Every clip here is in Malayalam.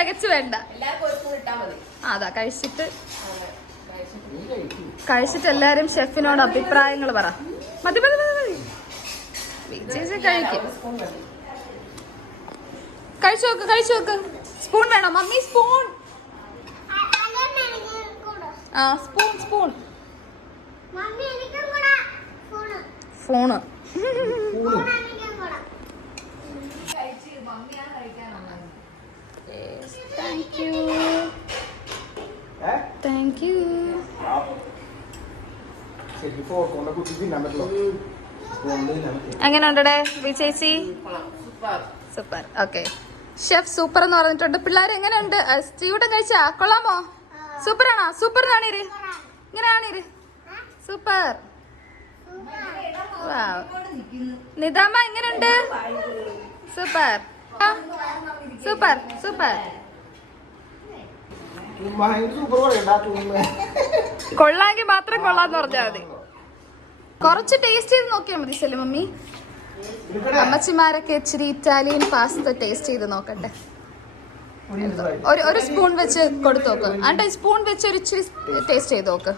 തികച്ചു വേണ്ട. അതാ കഴിച്ചിട്ട് എല്ലാരും ഷെഫിനോട് അഭിപ്രായങ്ങൾ പറ. മതി മതി മതി കഴിക്കും. കഴിച്ചു നോക്ക്. സ്പൂൺ വേണം മമ്മി? സ്പൂൺ. ആ സ്പൂൺ. ഫോണ്. Thank you. എങ്ങനെയുണ്ടേ ചേച്ചി? സൂപ്പർ. ഓക്കെ, ഷെഫ് സൂപ്പർ എന്ന് പറഞ്ഞിട്ടുണ്ട്. പിള്ളേർ എങ്ങനെയുണ്ട്? സ്റ്റീവൂട്ടൻ കഴിച്ചാ? കൊള്ളാമോ? സൂപ്പറാണോ? സൂപ്പർ ആണീര്, ഇങ്ങനെ ആണീര്. സൂപ്പർ. നിതാമ്മ എങ്ങനെയുണ്ട്? Super super super. കൊള്ളാമെങ്കിൽ മാത്രം കൊള്ളാന്ന് പറഞ്ഞാൽ മതി. കുറച്ച് ടേസ്റ്റ് ചെയ്ത് നോക്കിയാൽ മതി സെല്ലു മമ്മി. അമ്മച്ചിമാരൊക്കെ ഇച്ചിരി ഇറ്റാലിയൻ പാസ്ത ടേസ്റ്റ് ചെയ്ത് നോക്കട്ടെ. ഒരു സ്പൂൺ വെച്ച് കൊടുത്തു നോക്ക്. ആണ്ടെ സ്പൂൺ വെച്ച് ഒരു ഇച്ചിരി ടേസ്റ്റ് ചെയ്ത് നോക്ക്.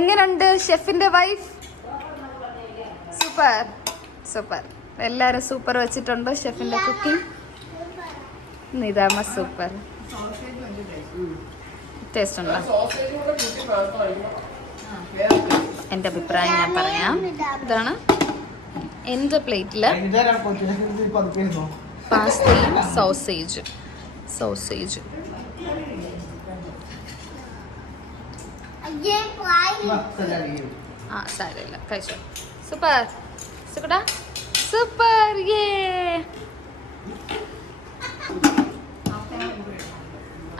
എങ്ങനെയുണ്ട് ഷെഫിന്റെ വൈഫ്? Super super. എല്ലാരും സൂപ്പർ വെച്ചിട്ടുണ്ട് ഷെഫിന്റെ കുക്കിംഗ്. നിതാമ സൂപ്പർ. ടേസ്റ്റ് ഉണ്ടോ? എന്റെ അഭിപ്രായം ഞാൻ പറയാം. ഇതാണ് എന്റെ പ്ലേറ്റില് പാസ്തയും സോസേജ്. ആ സാരമില്ല, കഴിച്ചോ. Super super.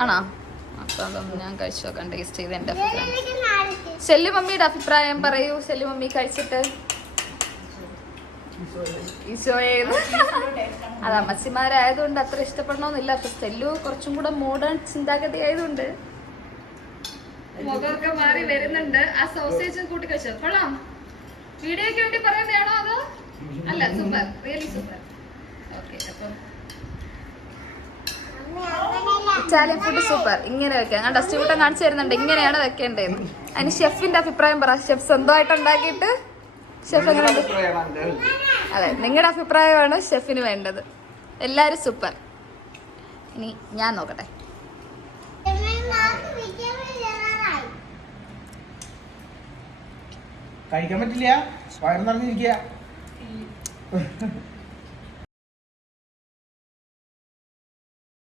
ആണോ? അപ്പൊ അതൊന്നും ഞാൻ കഴിച്ചു നോക്കാം, ടേസ്റ്റ് ചെയ്ത് എന്റെ അഭിപ്രായം. സെല്ലു മമ്മിയുടെ അഭിപ്രായം പറയൂ. സെല്ലു മമ്മി കഴിച്ചിട്ട്. അത് അമ്മച്ചിമാരായതുകൊണ്ട് അത്ര ഇഷ്ടപ്പെടണമെന്നില്ല. അപ്പൊ സെല്ലു കുറച്ചും കൂടെ മോഡേൺ ചിന്താഗതി ആയതുകൊണ്ട് മുഖമൊക്കെ മാറി വരുന്നുണ്ട്. ആ സോസേജും കൂട്ടി കഴിച്ചോ? കൊള്ളാം. വീഡിയോയ്ക്ക് വേണ്ടി പറയുന്നതാണോ അതോ അല്ല? Super, really super. ഓക്കെ, അപ്പം ഇറ്റാലിയൻ ഫുഡ് സൂപ്പർ. ഇങ്ങനെ വെക്കാം. ഞാൻ ഡിസ്ട്രിബ്യൂട്ടർ കാണിച്ചു തരുന്നുണ്ട് ഇങ്ങനെയാണ് വെക്കേണ്ടതെന്ന്. അതിന് ഷെഫിന്റെ അഭിപ്രായം പറ. ഷെഫ് സ്വന്തമായിട്ട് ഉണ്ടാക്കിയിട്ട് ഷെഫ് എങ്ങനെ? അതെ, നിങ്ങളുടെ അഭിപ്രായമാണ് ഷെഫിന് വേണ്ടത്. എല്ലാരും സൂപ്പർ. ഇനി ഞാൻ നോക്കട്ടെ. കഴിക്കാൻ പറ്റില്ല, വയറ് നിറഞ്ഞിരിക്കുക.